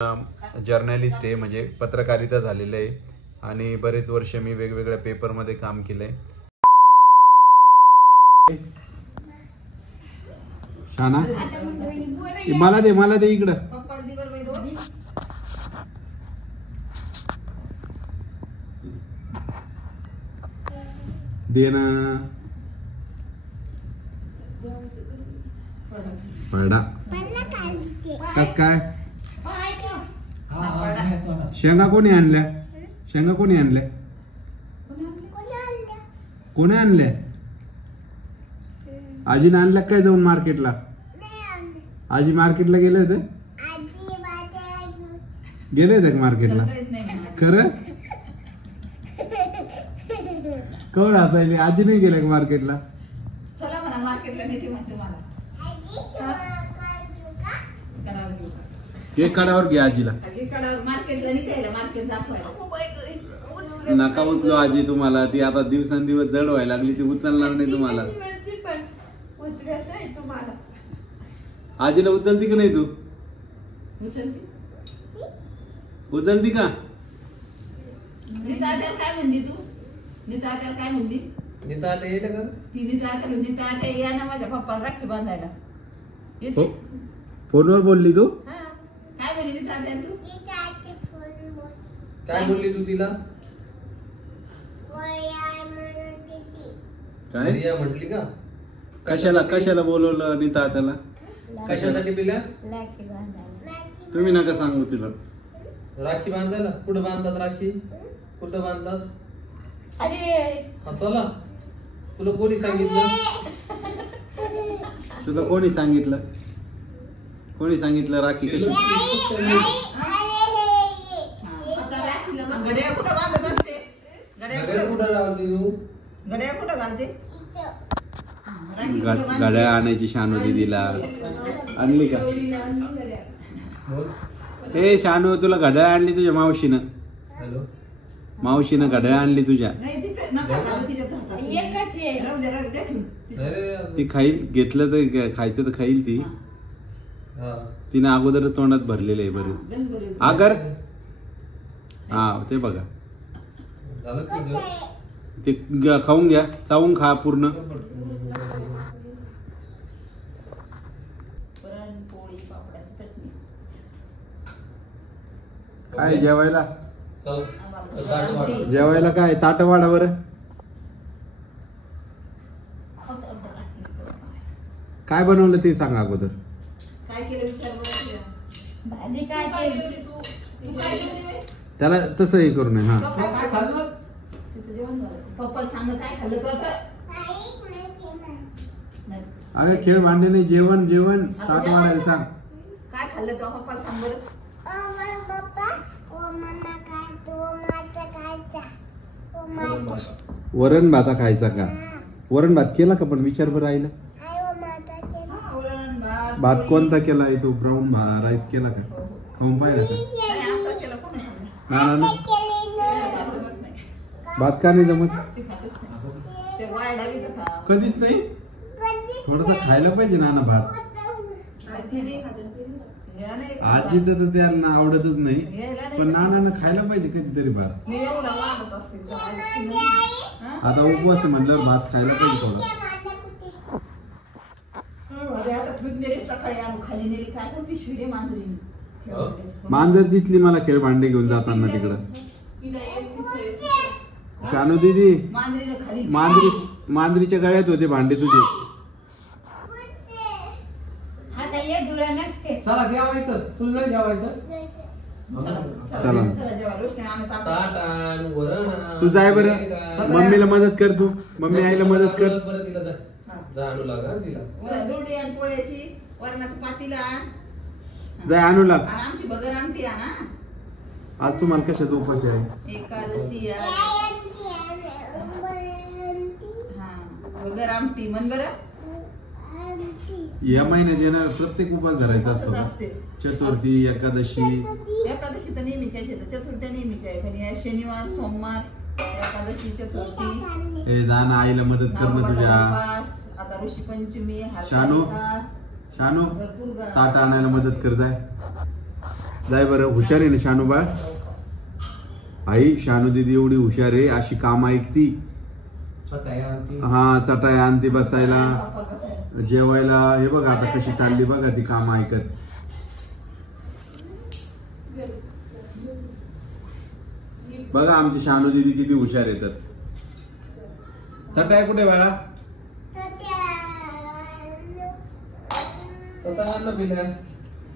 Journalist आहे, म्हणजे पत्रकारिता झालेलं आहे आणि बरेच वर्ष मी वेगवेगळ्या पेपरमध्ये काम केलंय. शाना मला दे इकडं. दे ना पडा काय शेंगा कोणी आणल्या? शेंगा कोणी आणल्या? कोणी आणल्या? आजीने आणल्या काय जाऊन मार्केटला? आजी मार्केटला गेले होते? गेले होते का मार्केटला? खरं कवळ हसायली. आजी नाही गेल्या का मार्केटला? चला म्हणा मार्केटला नेते म्हणते मला. केक काढावर घ्या आजीला. मार्केटला निघायला मार्केट दाखवायला. नका उचलो आजी तुम्हाला. ती आता दिवसेंदिवस जड व्हायला लागली. ती उचलणार नाही तुम्हाला. आजीला उचलती का नाही तू? उचलती का? नीता काय म्हणली तू? नीता काय म्हणली? नीता येईल का? ती नीता या ना माझ्या पप्पाला राखी बांधायला. फोनवर बोलली तू? काय म्हणली नीता तू? काय बोलली तू तिला? काय रिया म्हटली का? कशाला बोलवलं नीता त्याला? कशासाठी पिल्या? तुम्ही नका सांगू तिला. राखी बांधायला? कुठं बांधतात राखी? कुठं बांधतात? हाताला? तुला कोणी सांगितलं? तुला कोणी सांगितलं? कोणी सांगितलं राखी कशी? घड्याळ कुठं बांधत असते? घड्याळ कुठं लावली तू? घड्याळ कुठं घालते? गाड्या आणायची शानू दीदीला. आणली का? ए शानू तुला घड्याळ आणली तुझ्या मावशीनं. हॅलो मावशीनं घड्याळ आणली तुझ्या. ती खाईल. घेतलं तर खायचं तर खाईल ती. तिने अगोदरच तोंडात भरलेले आहे बरेच. आगर हा ते बघा. ते खाऊन घ्या. चावून खा पूर्ण. काय जेवायला? जेवायला काय? ताट वाढा बरं. काय बनवलं ते सांगा अगोदर. काय केलं विचार भाजी काय केली तू? त्याला तसं हे करू नये. हा पप्पा सांग काय खाल्लं तू आता? अरे खेळ भांडे नाही. जेवण ताट वाढायला सांग. काय खाल्लं तू पप्पा सांग बरं. वरण भाता खायचा का? वरण भात केला का? पण विचार बरं आईला. भात कोणता केलाय तू? ब्राऊन राईस केला का? खाऊन पाहिला का? ना भात का नाही जमत? कधीच नाही. थोडस खायला पाहिजे ना भात. आजीचं तर त्यांना आवडतच नाही, पण नानानं खायला पाहिजे कधीतरी भात. आता उपवास म्हणल्यावर भात खायला पाहिजे थोडं. मांजर दिसली मला खेळ भांडे घेऊन जाताना तिकडं. शानू दीदी मांजरीच्या गळ्यात होते भांडे तुझे. चला जेवायचं. तुला जेवायचं. चला ताट वरण. तू जाय बरं. मम्मीला मदत कर. तू मम्मी आईला मदत कर. तिला जा आणू लागा तिला. पोळ्याची वरणाचं पातीला जाय आणू लाग. आमची बगर आमटी आणा. आज तुम्हाला कशाचा उपवास आहे? एकादशी बगर आमटी म्हण बरं. या महिन्यात येणार प्रत्येक उपवास धरायचा असतो. चतुर्थी एकादशी तर नेहमीच्या. चतुर्थी नेहमीच्या आहे. पण शनिवार सोमवार एकादशी चतुर्थी. हे जाण आईला मदत करणं तुझ्या. आता ऋषी पंचमी. शानू ताट आणायला मदत कर. जाय जाय बरं. हुशार आहे ना शानूबाळ. आई शानू दीदी एवढी हुशार आहे, अशी काम ऐकती. हा चटाया आणती बसायला, जेवायला. हे बघा आता कशी चालली बघा ती काम ऐकत. बघा आमची शानू दीदी किती हुशार आहे. तर चटाया कुठे बाळा?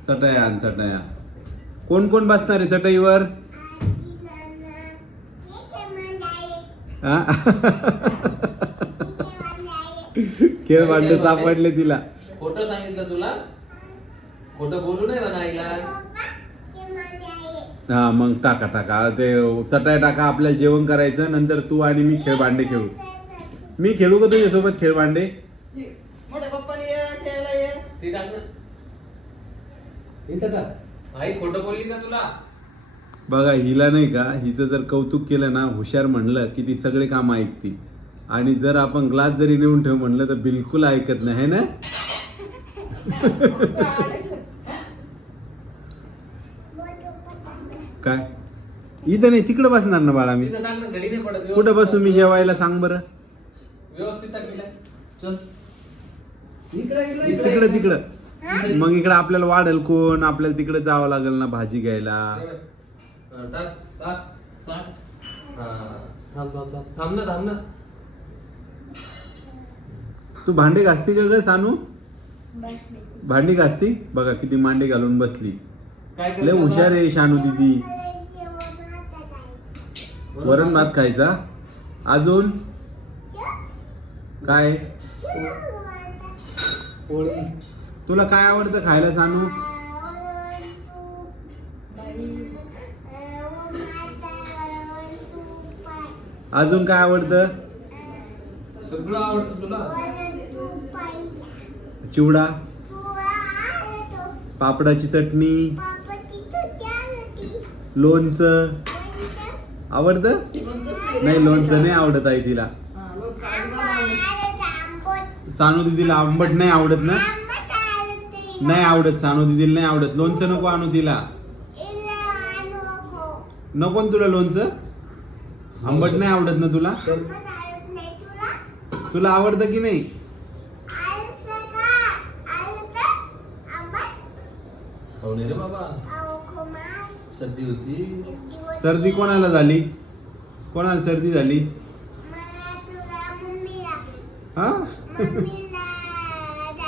चटाया आण चटाया. कोण कोण बसणार आहे चटाईवर? खेळ भांडे सापडले तिला. खोटं सांगितलं तुला? खोटं बोलू नये म्हणा आईला. हा मग टाका टाका ते चटाई टाका. आपल्याला जेवण करायचं, नंतर तू आणि मी खेळ भांडे खेळू. मी खेळू का तुझ्यासोबत खेळ भांडे? मोठ्या पप्पाला ये, खेळायला ये. ते टाक ना. इथं टाक. आई खोटं बोलली का तुला? बघा हिला नाही का, हिचं जर कौतुक केलं ना, हुशार म्हणलं की ती सगळे काम ऐकती. आणि जर आपण ग्लास जरी नेऊन ठेव म्हणलं तर बिलकुल ऐकत नाही, है ना? काय इथं नाही, तिकडे बसणार ना बाळा मी. इथं टाक ना, घडी नाही पडत. कुठं बसू मी जेवायला सांग बरं? व्यवस्थित टाकलं. चल इकडे तिकडे तिकडं. मग इकडे आपल्याला वाढेल कोण? आपल्याला तिकडे जावं लागेल ना भाजी घ्यायला. टाक टाक टाक. हा थांब थांब थांब थांब ना थांब ना. तू भांडे घासती का ग सानू? भांडी घासती. बघा किती मांडी घालून बसली. काय लय हुशार आहे शानू दीदी. वरण भात खायचा. अजून काय? पोळी. तुला काय आवडतं खायला सानू? अजून काय आवडतं? सगळं आवडतं तुला. चिवडा, पापडाची चटणी, लोणचं आवडतं? नाही लोणचं नाही आवडत आहे तिला. सानू दीदीला आंबट नाही आवडत ना? नाही आवडत सानू दीदीला नाही आवडत. लोणचं नको आणू तिला. नको ना तुला लोणचं? आंबट नाही आवडत ना तुला? तुला आवडतं की नाही? खाऊ नये रे बाबा. सर्दी होती. सर्दी कोणाला झाली? कोणाला सर्दी झाली? हा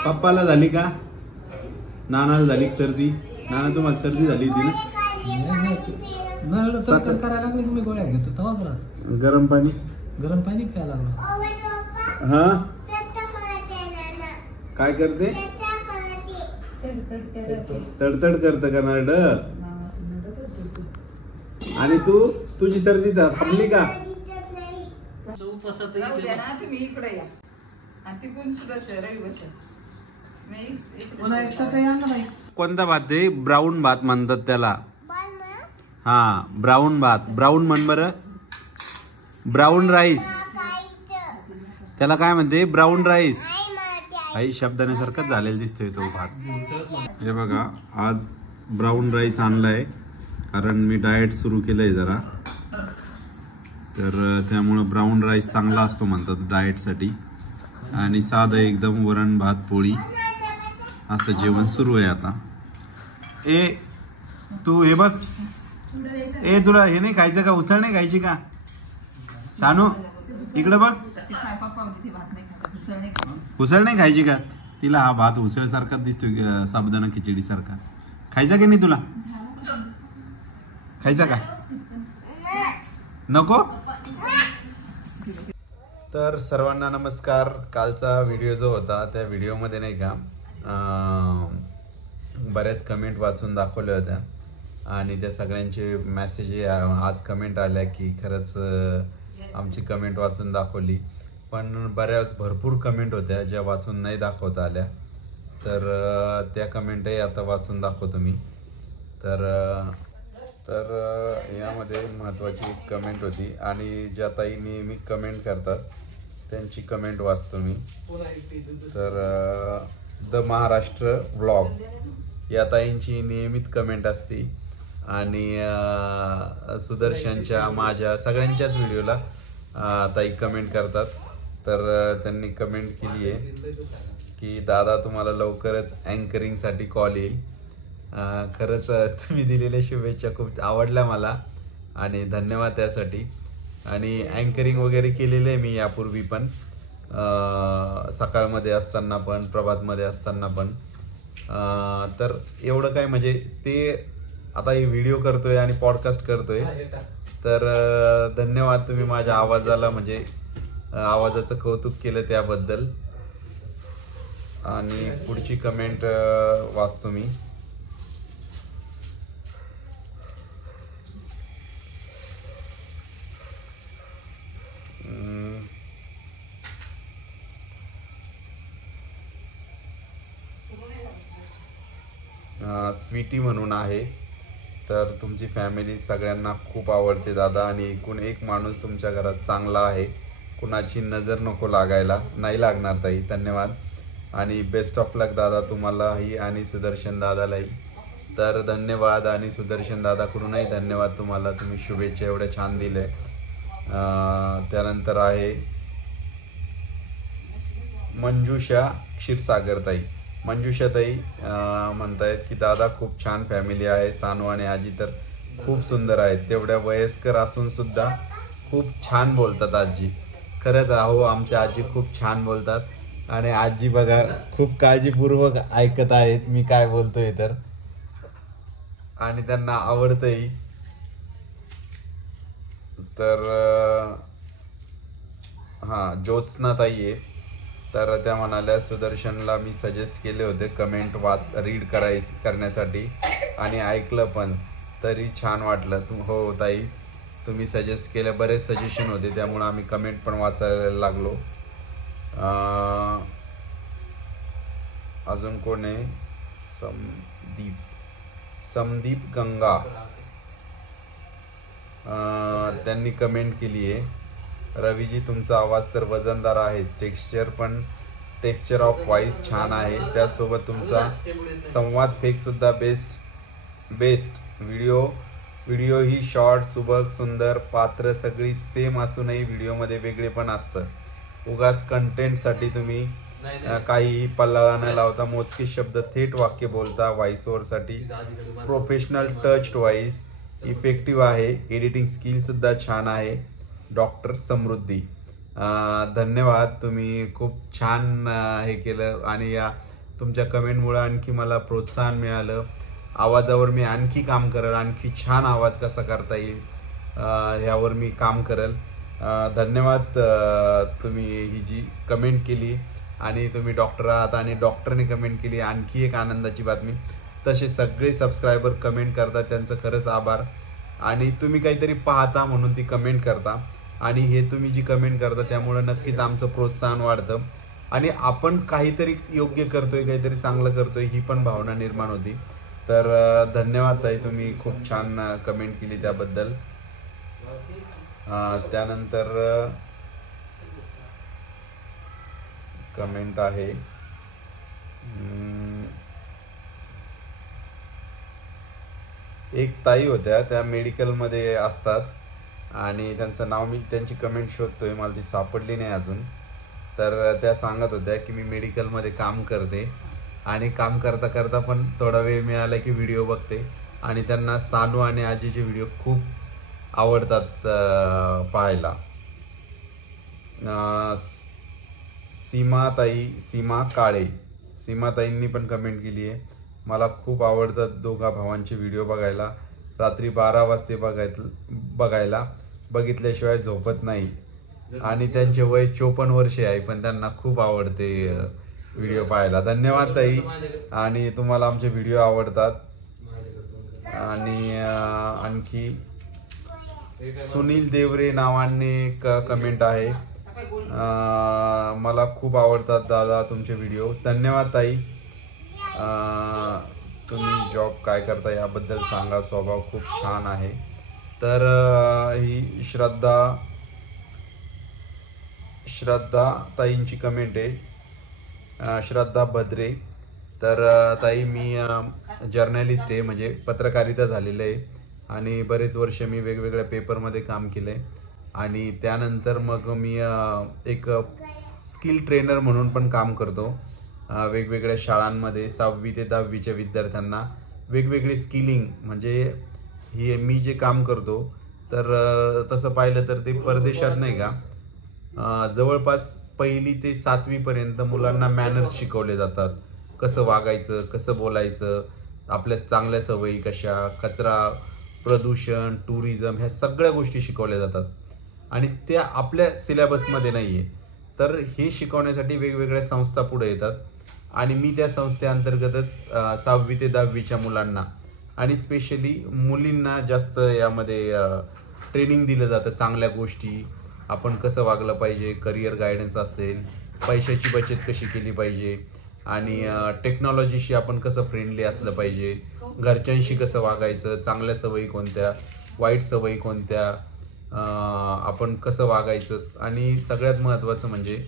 पप्पाला झाली का? नानाला झाली सर्दी? नाना तुम्हाला सर्दी झाली होती ना? करायला लागले की मी गोळ्या घेतो तेव्हा. गरम पाणी प्यायला लागलो. हा काय करते? तडतड करत का नरड? आणि तू तुझी सर्दी थांबली का? राहू द्या ना, तुम्ही इकडे या. आणि तिकडून सुद्धा रवी बसा. कोणता भात आहे? ब्राऊन भात म्हणतात त्याला. हा ब्राऊन भात. ब्राऊन म्हण बरं. ब्राऊन राईस त्याला काय म्हणते? Brown rice. आई शब्दाण्यासारखंच झालेला दिसतोय तो भात. हे बघा आज ब्राऊन राईस आणलाय, कारण मी डाएट सुरू केलंय जरा, तर त्यामुळं ब्राऊन राईस चांगला असतो म्हणतात डाएटसाठी. आणि साधं एकदम वरण भात पोळी असं जेवण सुरू आहे आता. ए तू हे बघ. ए तुला हे नाही खायचं का? उसळ नाही खायची का? सानू इकडे बघ. उसळ नाही खायची का? तिला हा भात उसळ सारखाच दिसतोय, साबुदाणा खिचडी सारखा. खायचा की नाही तुला? खायचा का? नको? तर सर्वांना नमस्कार. कालचा व्हिडिओ जो होता त्या व्हिडिओमध्ये नाही का बऱ्याच कमेंट वाचून दाखवल्या होत्या आणि त्या सगळ्यांचे मेसेज आज कमेंट आल्या की खरंच आमची कमेंट वाचून दाखवली. पण बऱ्याच भरपूर कमेंट होत्या ज्या वाचून नाही दाखवता आल्या, तर त्या कमेंटही आता वाचून दाखवतो मी. तर यामध्ये महत्त्वाची कमेंट होती आणि ज्या ताई नेहमी कमेंट करतात त्यांची कमेंट वाचतो मी. तर द महाराष्ट्र व्लॉग या ताईंची नियमित कमेंट असते आणि सुदर्शनच्या, माझ्या सगळ्यांच्याच व्हिडिओला ताई कमेंट करतात. तर त्यांनी कमेंट केली आहे की दादा तुम्हाला लवकरच अँकरिंगसाठी कॉल येईल. खरंच तुम्ही दिलेल्या शुभेच्छा खूप आवडल्या मला आणि धन्यवाद त्यासाठी. आणि अँकरिंग वगैरे केलेलं आहे मी यापूर्वी पण, सकाळमध्ये असताना पण, प्रभातमध्ये असताना पण. तर एवढं काय म्हणजे ते आता हे व्हिडिओ करतोय आणि पॉडकास्ट करतोय. तर धन्यवाद तुम्ही माझ्या आवाजाला म्हणजे आवाजाचं कौतुक केलं त्याबद्दल. आणि पुढची कमेंट वाचतो मी. स्वीटी म्हणून आहे. तर तुमची फॅमिली सगळ्यांना खूप आवडते दादा आणि एकूण एक माणूस तुमच्या घरात चांगला आहे, कुणाची नजर नको लागायला. नाही लागणार ताई, धन्यवाद. आणि बेस्ट ऑफ लक दादा तुम्हालाही आणि सुदर्शन दादालाही. तर धन्यवाद आणि सुदर्शन दादाकडूनही धन्यवाद तुम्हाला, तुम्ही शुभेच्छा एवढ्या छान दिल्या. त्यानंतर आहे मंजुषा क्षीरसागर ताई. मंजुषा ताई म्हणतायत की दादा खूप छान फॅमिली आहे, सानू आणि आजी तर खूप सुंदर आहेत, तेवढ्या वयस्कर असून सुद्धा खूप छान बोलतात आजी. खरंच अहो, आमच्या आजी खूप छान बोलतात आणि आजी बघा खूप काळजीपूर्वक ऐकत आहेत मी काय बोलतोय तर, आणि त्यांना आवडतंही. तर हां, ज्योत्स्ना ताई आहे. तर त्या म्हणाल्या सुदर्शनला मी सजेस्ट केले होते कमेंट रीड करण्यासाठी आणि ऐकलं पण, तरी छान वाटलं. हो ताई, तुम्ही सजेस्ट केले, बरेच सजेशन होते त्यामुळे आम्ही कमेंट पण वाचायला लागलो. अजून कोण आहे? समदीप गंगा, त्यांनी कमेंट केली आहे रवीजी तुमचा आवाज तर वजनदार आहेच, टेक्स्चर ऑफ व्हॉइस छान आहे, त्यासोबत तुमचा संवाद फेक सुद्धा बेस्ट व्हिडिओ ही शॉर्ट, सुबक, सुंदर, पात्र सगळी सेम असूनही व्हिडिओमध्ये वेगळे पण असतं. उगाच कंटेंटसाठी तुम्ही काहीही पल्ला न लावता मोजके शब्द थेट वाक्य बोलता. व्हॉइस ओव्हरसाठी प्रोफेशनल टच्ड व्हॉइस इफेक्टिव्ह आहे, एडिटिंग स्किल सुद्धा छान आहे. डॉक्टर समृद्धी, धन्यवाद, तुम्ही खूप छान हे केलं आणि या तुमच्या कमेंटमुळे आणखी मला प्रोत्साहन मिळालं. आवाजावर मी आणखी काम करेल, आणखी छान आवाज कसा करता येईल ह्यावर मी काम करेल. धन्यवाद, तुम्ही ही जी कमेंट केली आणि तुम्ही डॉक्टर आहात आणि डॉक्टरने कमेंट केली, आणखी एक आनंदाची बातमी. तसे सगळे सबस्क्रायबर कमेंट करतात, त्यांचं खरंच आभार. आणि तुम्ही काहीतरी पाहता म्हणून ती कमेंट करता आणि हे तुम्ही जी कमेंट करता त्यामुळं नक्कीच आमचं प्रोत्साहन वाढतं आणि आपण काहीतरी योग्य करतोय, काहीतरी चांगलं करतोय ही पण भावना निर्माण होती. तर धन्यवाद ताई, तुम्ही खूप छान कमेंट केली त्याबद्दल. त्यानंतर कमेंट आहे एक ताई होत्या, त्या मेडिकलमध्ये असतात आणि त्यांचं नाव मी त्यांची कमेंट शोधतोय, मला ती सापडली नाही अजून. तर त्या सांगत होत्या की मी मेडिकलमध्ये काम करते आणि काम करता करता पण थोडा वेळ मिळाला की व्हिडिओ बघते आणि त्यांना सानू आणि आजीचे व्हिडिओ खूप आवडतात पाहायला. सीमाताईंनी पण कमेंट केली आहे, मला खूप आवडतात दोघा भावांचे व्हिडिओ बघायला, रात्री 12 वाजते बघायला, बघितल्याशिवाय झोपत नाही आणि त्यांचे वय 54 वर्षे आहे पण त्यांना खूप आवडते व्हिडिओ पाहायला. धन्यवाद ताई, आणि तुम्हाला आमचे व्हिडिओ आवडतात. आणि आणखी सुनील देवरे नावाने कमेंट आहे, मला खूप आवडतात दादा तुमचे व्हिडिओ. धन्यवाद ताई. तुम्ही जॉब काय करता याबद्दल सांगा, स्वभाव खूप छान आहे. तर ही श्रद्धा ताईंची कमेंट आहे, श्रद्धा भद्रे. तर ताई मी जर्नलिस्ट आहे, म्हणजे पत्रकारिता झालेलं आहे आणि बरेच वर्ष मी वेगवेगळ्या पेपरमध्ये काम केलं आहे आणि त्यानंतर मग मी एक स्किल ट्रेनर म्हणून पण काम करतो. वेगवेगळ्या शाळांमध्ये 6वी ते 10वीच्या विद्यार्थ्यांना वेगवेगळी स्किलिंग, म्हणजे हे मी जे काम करतो तर तसं पाहिलं तर ते परदेशात नाही का जवळपास 1ली ते 7वी पर्यंत मुलांना मॅनर्स शिकवले जातात. कसं वागायचं, कसं बोलायचं, आपल्या चांगल्या सवयी कशा, कचरा, प्रदूषण, टुरिझम, ह्या सगळ्या गोष्टी शिकवल्या जातात आणि त्या आपल्या सिलेबसमध्ये नाही आहे. तर हे शिकवण्यासाठी वेगवेगळ्या संस्था पुढे येतात आणि मी त्या संस्थेअंतर्गतच 6वी ते 10वीच्या मुलांना आणि स्पेशली मुलींना जास्त यामध्ये ट्रेनिंग दिलं जातं. चांगल्या गोष्टी, आपण कसं वागलं पाहिजे, करिअर गायडन्स असेल, पैशाची बचत कशी केली पाहिजे आणि टेक्नॉलॉजीशी आपण कसं फ्रेंडली असलं पाहिजे, घरच्यांशी कसं वागायचं, चांगल्या सवयी कोणत्या, वाईट सवयी कोणत्या, आपण कसं वागायचं आणि सगळ्यात महत्त्वाचं म्हणजे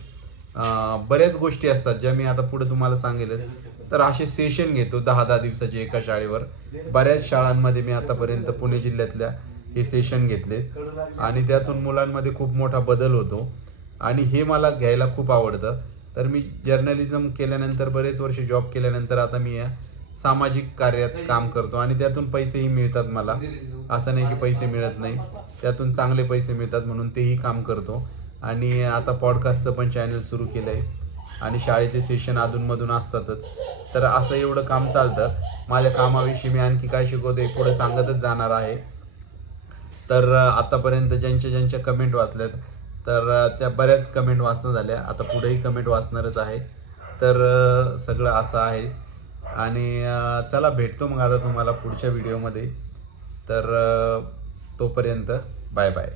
बऱ्याच गोष्टी असतात ज्या मी आता पुढे तुम्हाला सांगेलच. तर असे सेशन घेतो 10-10 दिवसाचे एका शाळेवर. बऱ्याच शाळांमध्ये मी आतापर्यंत पुणे जिल्ह्यातल्या हे सेशन घेतले आणि त्यातून मुलांमध्ये खूप मोठा बदल होतो आणि हे मला घ्यायला खूप आवडतं. तर मी जर्नलिझम केल्यानंतर बरेच वर्ष जॉब केल्यानंतर आता मी या सामाजिक कार्यात काम करतो आणि त्यातून पैसेही मिळतात मला. असं नाही की पैसे मिळत नाही, त्यातून चांगले पैसे मिळतात म्हणून तेही काम करतो आणि आता पॉडकास्टचं पण चॅनल सुरू केलं आहे आणि शाळेचे सेशन अधूनमधून असतातच. तर असं एवढं काम चालतं. माझ्या कामाविषयी मी आणखी काय शिकवतो पुढे सांगतच जाणार आहे. तर आतापर्यंत ज्यांच्या कमेंट वाचल्यात तर त्या बऱ्याच कमेंट वाचणं झाल्या, आता पुढेही कमेंट वाचणारच आहे. तर सगळं असं आहे आणि चला भेटतो मग आता तुम्हाला पुढच्या व्हिडिओमध्ये. तर तोपर्यंत बाय बाय.